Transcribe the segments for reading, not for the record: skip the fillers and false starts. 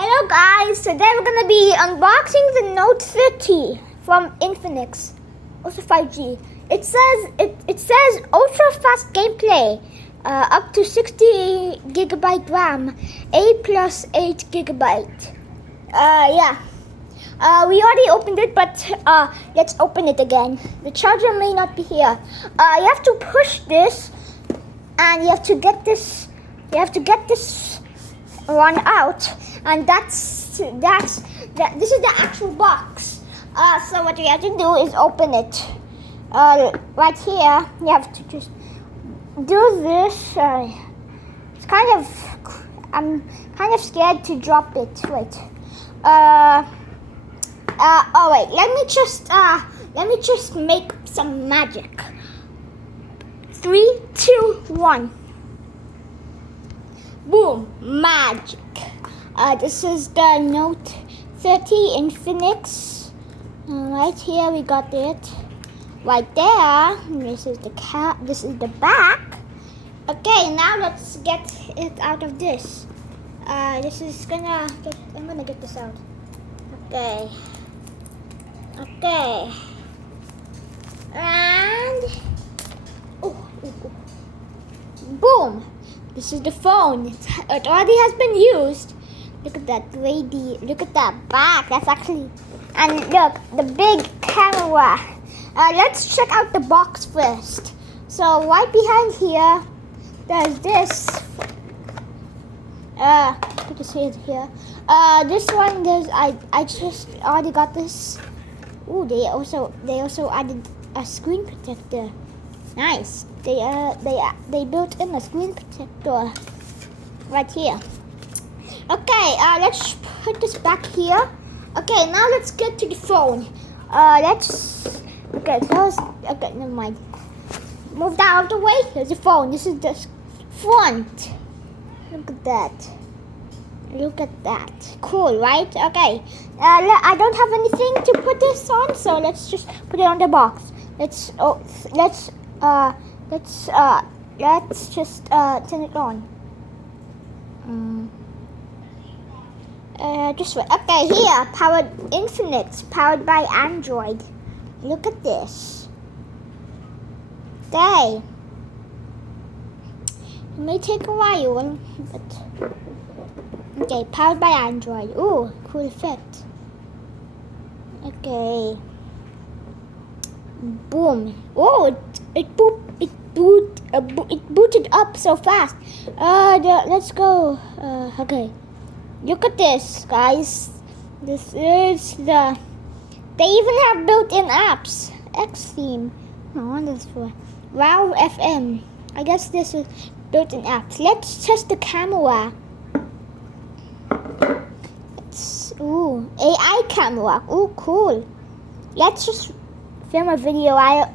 Hello guys, today we're going to be unboxing the Note 30 from Infinix, also 5G. It says ultra fast gameplay, up to 60 gigabyte RAM, A plus 8 gigabyte. We already opened it, but let's open it again. The charger may not be here. You have to push this, and you have to get this. One out, and this is the actual box. So what you have to do is open it. Right here, you have to just do this. It's I'm kind of scared to drop it. Wait. Oh wait. Let me just make some magic. 3, 2, 1. Boom! Magic. This is the Note 30 Infinix. Right here we got it. Right there. This is the This is the back. Okay, now let's get it out of this. I'm gonna get this out. Okay. Okay. And boom! This is the phone. It already has been used. Look at that lady. Look at that back. That's actually... And look, the big camera. Let's check out the box first. So right behind here, there's this. Put this here. This one, I just already got this. Ooh, they also added a screen protector. Nice. They built in a screen protector right here. Okay, let's put this back here. Okay, now let's get to the phone. Okay, never mind. Move that out of the way. There's the phone. This is the front. Look at that. Look at that. Cool, right? Okay. I don't have anything to put this on, so let's just put it on the box. Let's just turn it on. Just wait. Okay, here, powered Infinix, powered by Android. Look at this. Okay. It may take a while, but okay, powered by Android. Ooh, cool effect. Okay. Boom. Oh, it booted up so fast. Let's go. Okay. Look at this, guys. This is the... They even have built-in apps. X-Theme. Oh, that's for... Wow FM. I guess this is built-in apps. Let's test the camera. Ooh, AI camera. Ooh, cool. Let's just film a video. My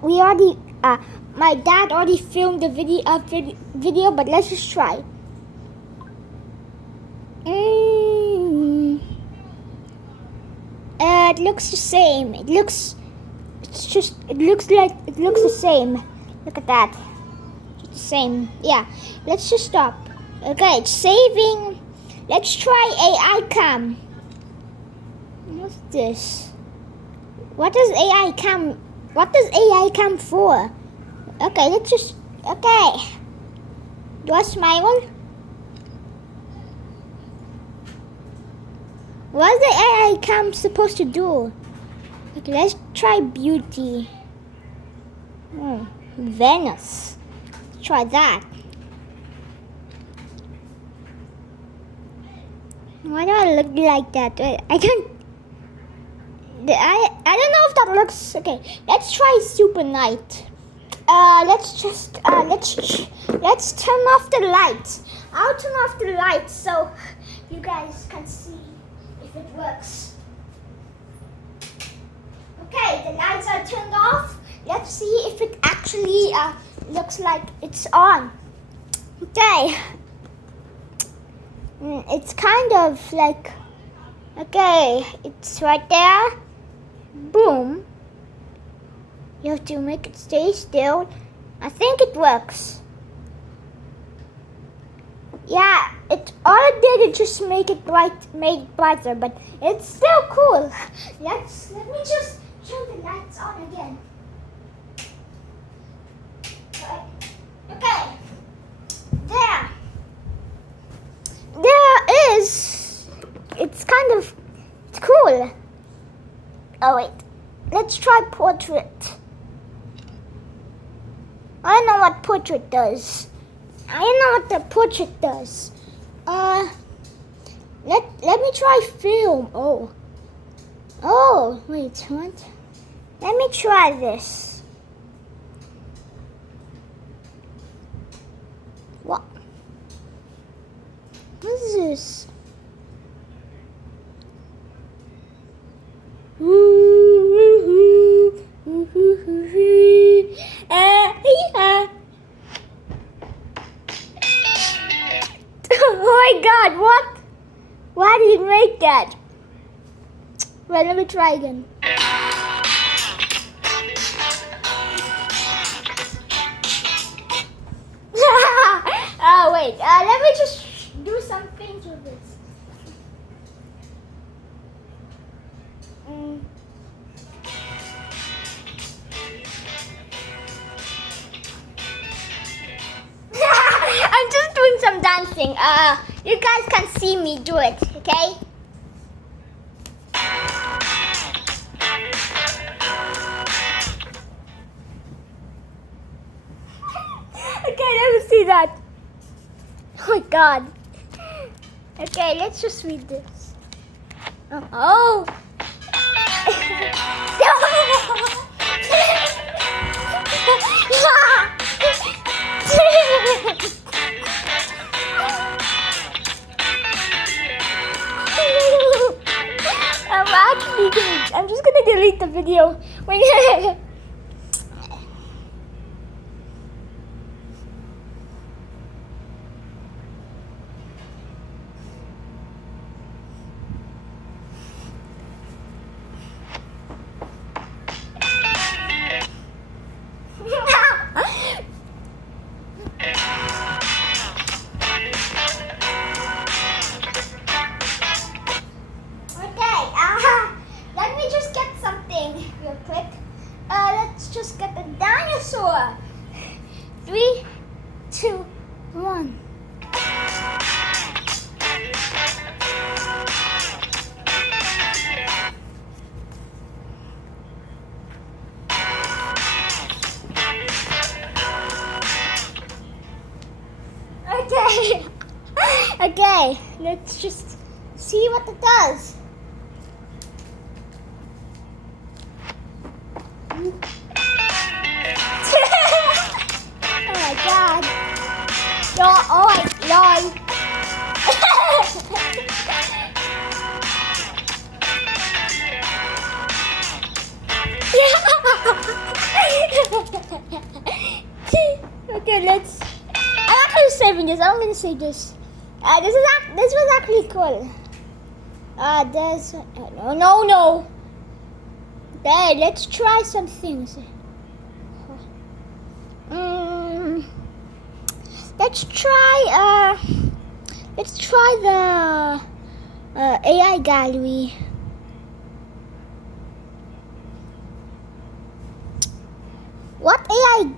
dad already filmed the video, but let's just try. It looks the same. It looks the same. Look at that. It's the same. Yeah. Let's just stop. Okay, it's saving. Let's try AI cam. What's this? What does AI cam for? Okay, let's just... Okay. Do I smile? What is the AI cam supposed to do? Okay, let's try beauty. Venus. Let's try that. Why do I look like that? I don't know if that looks okay. Let's try super night. Let's turn off the lights. I'll turn off the lights so you guys can see if it works. Okay, the lights are turned off. Let's see if it actually looks like it's on. Okay. It's kind of like, okay, it's right there. Boom. You have to make it stay still. I think it works. Yeah, all it did is just make it brighter, but it's still cool. Let me just turn the lights on again. Okay. There is. It's cool. Oh wait, let's try portrait. I know what portrait does. I know what the portrait does. Let me try film. Oh, wait, what? Let me try this. What is this? Oh my God, what? Why did it make that? Well, let me try again. Oh wait, let me just do some things with this. I'm just doing some dancing. You guys can see me do it, okay? Okay, let me see that. Oh my God. Okay, let's just read this. Oh. I'm just gonna delete the video. Let me just get something real quick. Let's just get the dinosaur. 3, 2, 1. Okay. Okay, let's just see what it does. Oh my God. Lol. Okay, I'm actually saving this. I'm gonna save this. This was actually cool. There's no. Okay, let's try some things. Let's try the AI gallery. What AI?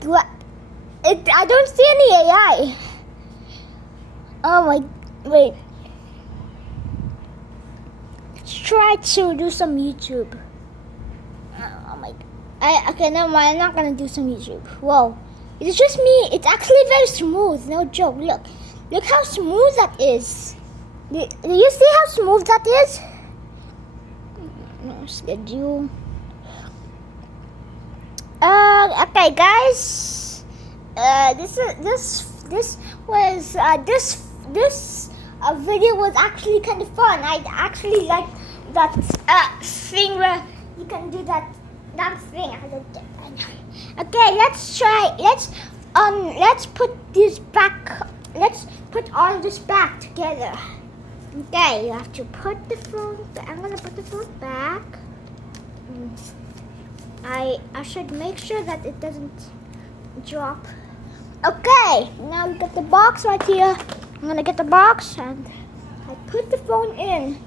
I don't see any AI. Oh my, wait. Let's try to do some YouTube. Oh my, okay, never mind. I'm not gonna do some YouTube. Whoa, it's just me. It's actually very smooth. No joke. Look how smooth that is. Do you see how smooth that is? No schedule. Okay, guys. This video was actually kind of fun. I actually like that thing where you can do that thing. Okay, let's try. Let's put this back. Let's put all this back together. Okay, you have to put the phone. I'm gonna put the phone back. I should make sure that it doesn't drop. Okay, now we got the box right here. I'm gonna get the box and I put the phone in.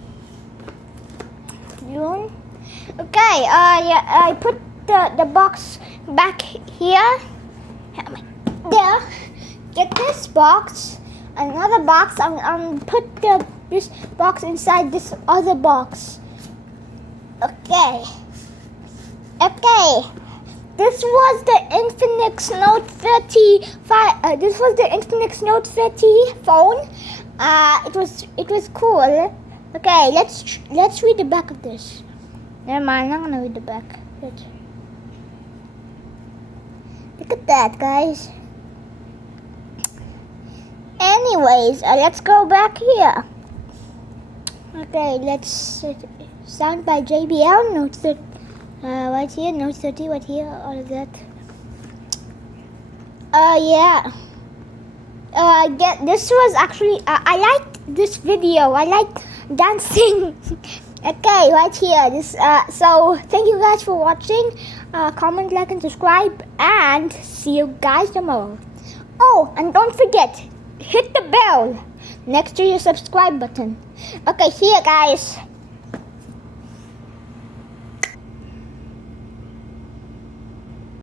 Okay, yeah, I put the box back here. There. Get this box, another box. I'm put this box inside this other box. Okay. Okay. This was the Infinix NOTE 35. This was the Infinix NOTE 30 phone. It was cool. Okay, let's read the back of this. Never mind, I'm not gonna read the back. Look at that, guys. Anyways, let's go back here. Okay, let's sound by JBL Note 30. Right here, Note 30, right here, all of that. Yeah. This was actually, I liked this video. I liked dancing. Okay, right here. So thank you guys for watching. Comment, like, and subscribe, and see you guys tomorrow. Oh, and don't forget, hit the bell next to your subscribe button. Okay, see you guys.